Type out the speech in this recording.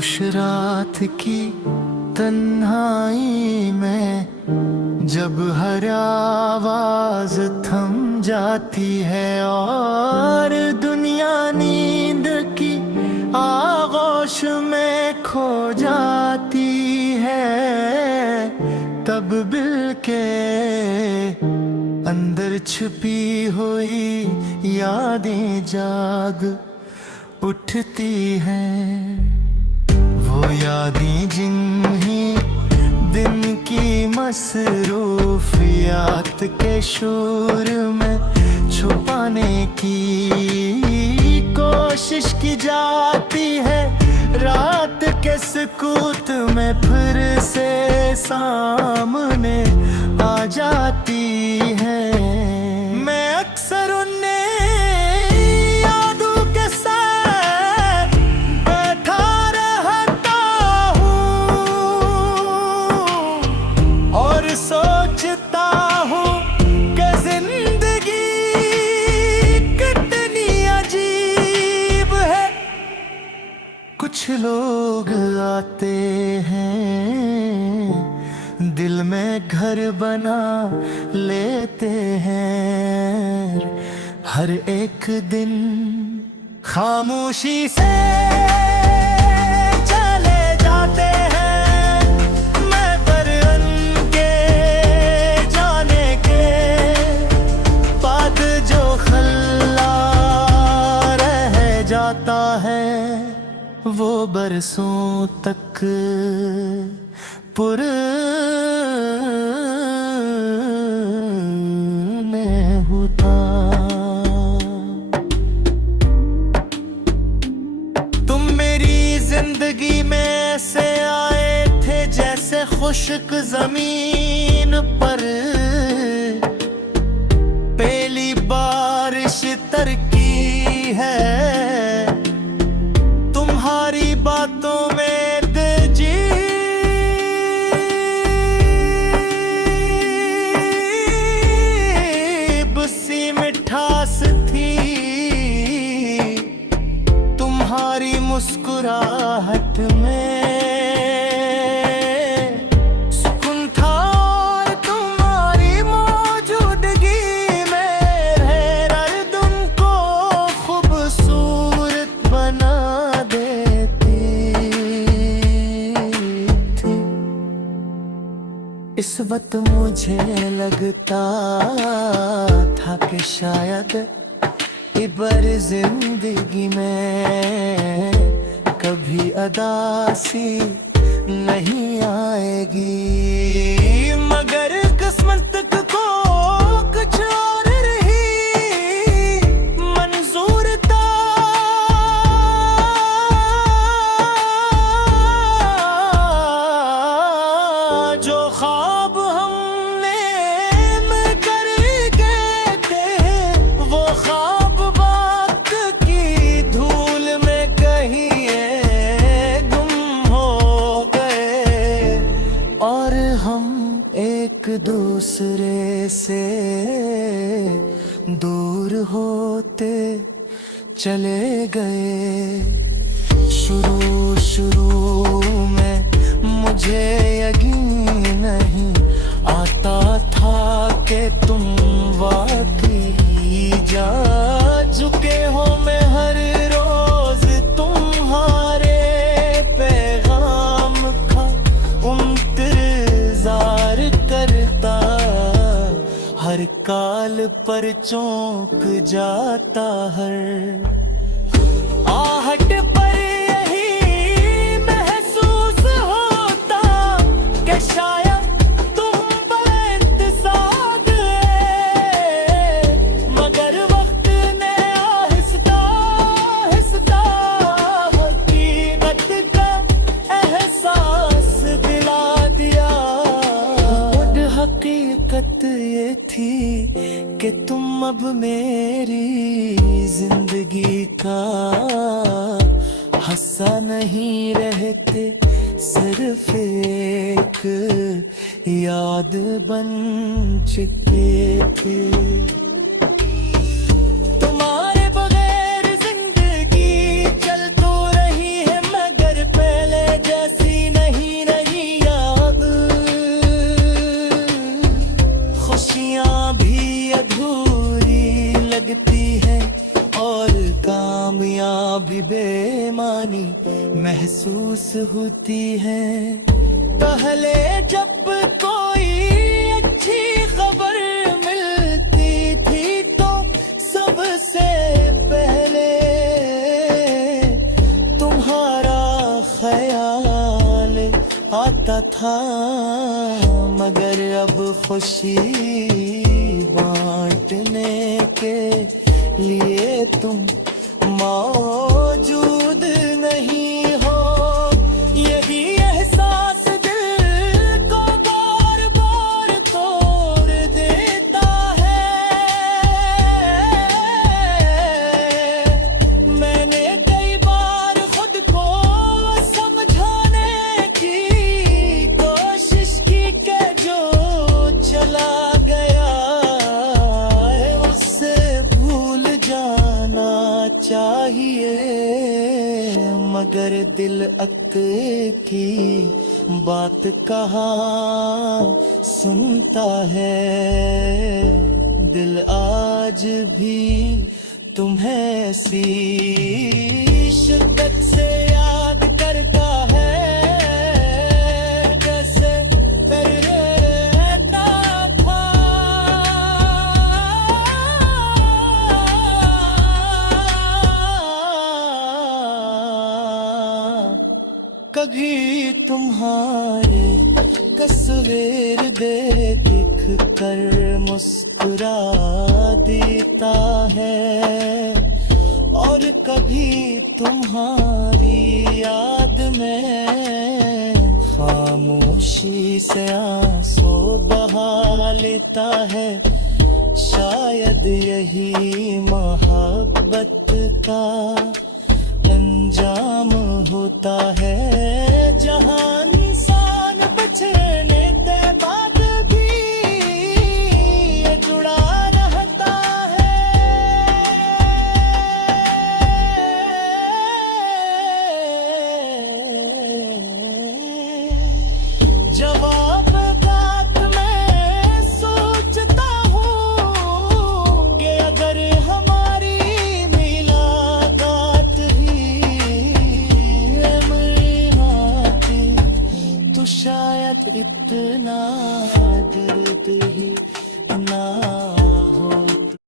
खामोश रात की तन्हाई में जब हर आवाज थम जाती है और दुनिया नींद की आगोश में खो जाती है, तब दिल के अंदर छुपी हुई यादें जाग उठती हैं। वो यादें जिन्हें दिन की मसरूफियात के शोर में छुपाने की कोशिश की जाती है, रात के सुकूत में फिर से सामने आ जाती है। मैं अक्सर उन्हें यादों के साथ बैठा रहता हूँ और सोचता हूँ कि जिंदगी कितनी अजीब है। कुछ लोग आते हैं, दिल में घर बना लेते हैं, हर एक दिन खामोशी से चले जाते हैं। मैं पर उनके जाने के बाद जो खल्ला रह जाता है, वो बरसों तक पुराने होता। तुम मेरी जिंदगी में ऐसे आए थे जैसे खुश्क जमीन पर पहली बारिश तरकी है। तुम्हारी बातों में मिठास थी, तुम्हारी मुस्कुराहट में सुकून था और तुम्हारी मौजूदगी मेरे दर्द को खूबसूरत बना देती थी। इस वक्त मुझे लगता था कि शायद इबर जिंदगी में कभी अदासी नहीं आएगी, मगर किस्मत को कुछ और रही मंजूर था। जो ख्वाब हमने मिलकर गए थे, वो ख्वाब वक्त की धूल में कहीं गुम हो गए और हम एक दूसरे से दूर होते चले गए। शुरू में मुझे यकीन नहीं आता था कि तुम वाकई जा चुके हो। मैं हर रोज तुम्हारे पैगाम का इंतजार करता, हर काल पर चौंक जाता, हर आहट पर यही महसूस होता कि शायद तुम बेइंतसाद है, मगर वक्त ने आहिस्ता आहिस्ता हकीकत का एहसास दिला दिया। और हकीकत ये थी कि तुम अब मेरी जिंदगी का हिस्सा नहीं रहते, सिर्फ एक याद बन चुके थे। तुम्हारे बगैर जिंदगी चल तो रही है, मगर पहले बेमानी महसूस होती है। पहले जब कोई अच्छी खबर मिलती थी तो सबसे पहले तुम्हारा ख्याल आता था, मगर अब खुशी बांटने के लिए तुम मौजूद नहीं हो। यही एहसास दिल को बार बार तोड़ देता है। मैंने कई बार खुद को समझाने की कोशिश की कि जो चला गया है उससे भूल जाना चाहिए, मगर दिल अक्ल की बात कहाँ सुनता है। दिल आज भी तुम्हें सी शिद्दत से याद करता है, जैसे रहता था। कभी तुम्हारे तस्वीर देख कर मुस्कुरा देता है, और कभी तुम्हारी याद में खामोशी से आंसू बहा लेता है। शायद यही मोहब्बत का अंजाम होता है, जहां इंसान बचने के बाद भी ये जुड़ा रहता है। जवाब बात मैं सोचता हूँ कि अगर हमारी मुलाकात ही तो शायद इतना